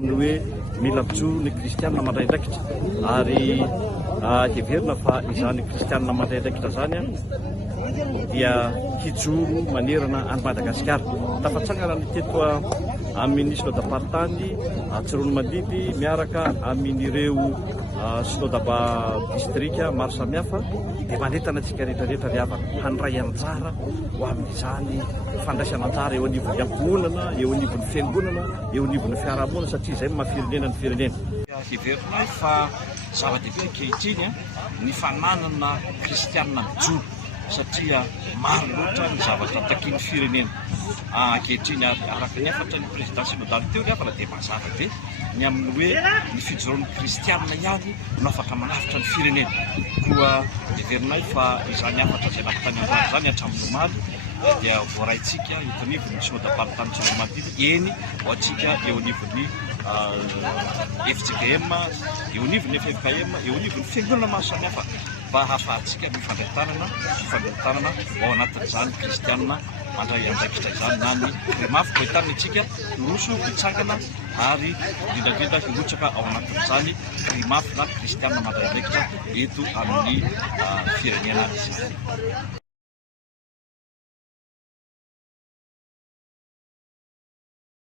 ny hoe mila tsoa ny kristianina mandraindraikitra ary heverina fa izany kristianina mandraindraikitra zany dia hijoro manerana any Madagasikara. Tafatsangana ny teto amin'ny synodam-paritany Tsirono Malidy miaraka amin'ireo synodam-ba distrika maro samihafa dia manentana antsika rehetrarehetra ry havana handray anjara ho amin'izany fandraisana anjara eo anivon'ny ankohonana, eo anivon'ny fiangonana, eo anivon'ny fiarahamonina satria izay mahafirenena ny firenena. Heverina fa zava-dehibe ankehitriny ny fananana kristianina mijoro satria maro loatra ny zavatra takian'ny firenena ankehitriny araka ny efatra ny président synodaly teo ry havana dia mazava be ny amin'ny hoe ny fijoroan'ny kristianina ihany no afaka manavitra ny firenena. Koa heverina fa izany afatra izay nampitany androany zany hatramin'ny omaly dia voaraintsika eto anivon'ny synodam-paritany Tsirono Malidy eny ho antsika eo anivon'ny FJKM, eo anivon'ny FFKM, eo anivon'ny fiangonana maro samihafa mba hahafahantsika mifandraitanana ao anatin'izany kristianina mandray andraikitra izany na ny remafy hoentarina antsika roso hitsangana ary indrindradrindra hirotsaka ao anatin'izany remafy na kristianina mandray andraikitra eto amin'ny firenena izany.